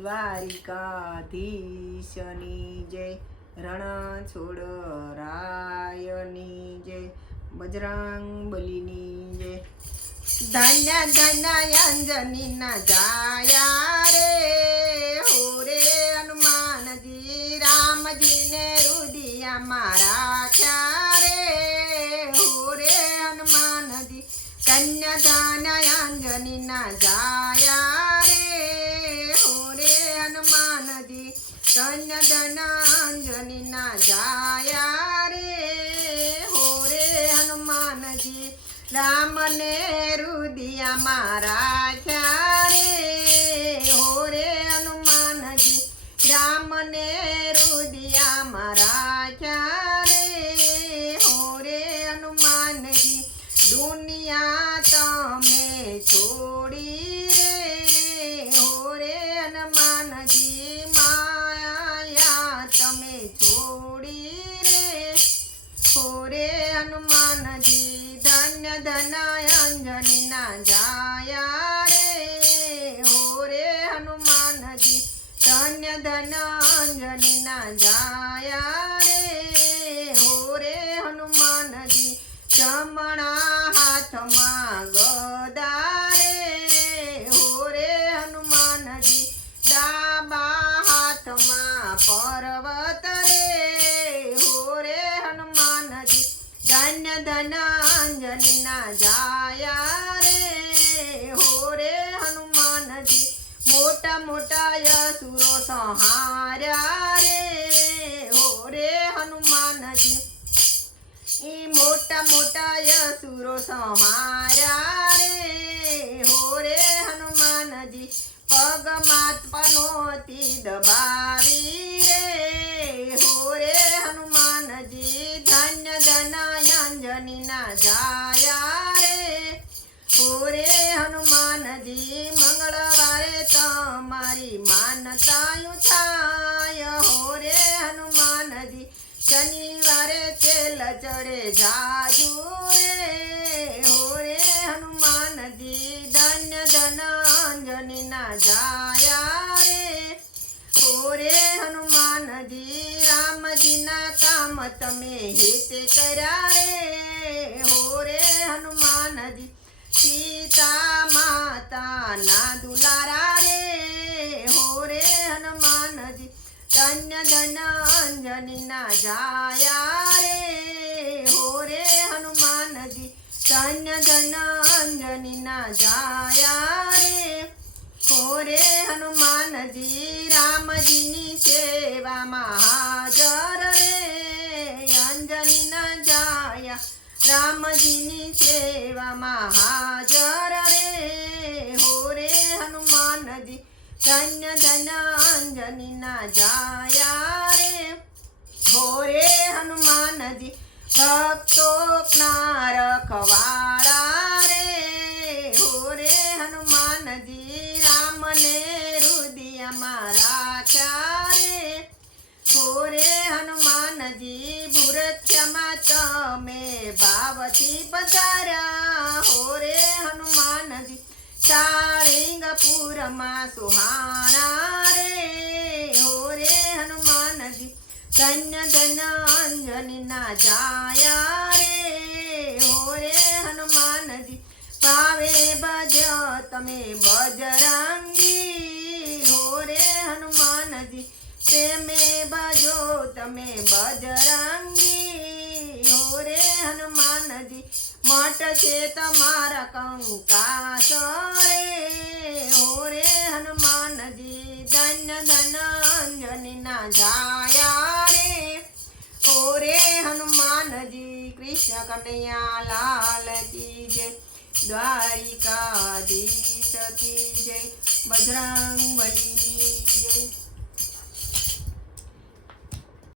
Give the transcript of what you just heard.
દ્વારિકાધીશની જય, રણ છોડ રાયની જય બજરંગ બલીની જય. ધન્ય ધન્ય અંજની ના જાયા રે હો રે હનુમાનજી, રામજીને રુદિયા મારા ખ્યારે હો રે હનુમાનજી કન્યાદાન અંજની ના જાયા રે. હનુમાનજી કન્યાદાન અંજની ના જાયા રે હો રે હનુમાનજી રામને રુદિયા મારા હોરે હનુમાનજી ધન્ય ધનાય અંજની ના જાયા રે હોરે હનુમાનજી ધન્ય ધન અંજની ના જાયા રે હોરે હનુમાનજી જમણા હાથમાં ગદારે હોરે હનુમાનજી ડાબા હાથમાં પર્વત जाया रे, हो रे हनुमान जी। मोटा मोटा यसुरो संहारा रे, हो रे हनुमान जी। ई मोटा मोटा यसुरो संहारा रे, हो रे हनुमान जी। पग मात पनोती दबावी रे, हो रे हनुमान जी। धन्य धन अंजनी ना जाया હોરે હનુમાનજી, મંગળવારે તમારી માનતાયું થાય. હોરે હનુમાનજી, શનિવારે તેલ ચડે જાજુ રે. હોરે હનુમાનજી, ધન્ય ધન અંજની ના જાયા રે. હોરે હનુમાનજી, રામજીના કામ તમે હિત કર્યા રે. હોરે હનુમાનજી सीता माता ना दुलारा रे, हो रे हनुमान जी। धन्य धन अंजनी ना जाया रे, हो रे हनुमान जी। धन्य धन अंजनी ना जाया रे, हो रे हनुमान जी। राम जी सेवा महाजन રામજીની સેવામાં હાજર રે હોરે હનુમાનજી ધન્ય ધન અંજની ના જાયા રે હોરે હનુમાનજી ભક્તો જ્ઞાર ખવાળા રે હોરે હનુમાનજી રામને રુદિયા મારા ચારે હોરે હનુમાનજી ભૂરખ્યમાં તમે ભાવથી પધાર્યા હોરે હનુમાનજી કાળિંગપુરમાં સુહાણા રે હોરે હનુમાનજી ધન્ય ધન અંજની ના જાયા રે હોરે હનુમાનજી ભાવે ભજ તમે બજરંગી હોરે હનુમાનજી પ્રેમે ભજો તમે બજરંગી મઠ છે તમારા કંકાસ રે હોરે હનુમાનજી ધન્ય ધન અંજની ના જાયા રે. હોરે હનુમાનજી, કૃષ્ણ કનૈયા લાલ કી જય, દ્વારિકાધીશ કી જય બજરંગ બલી જય.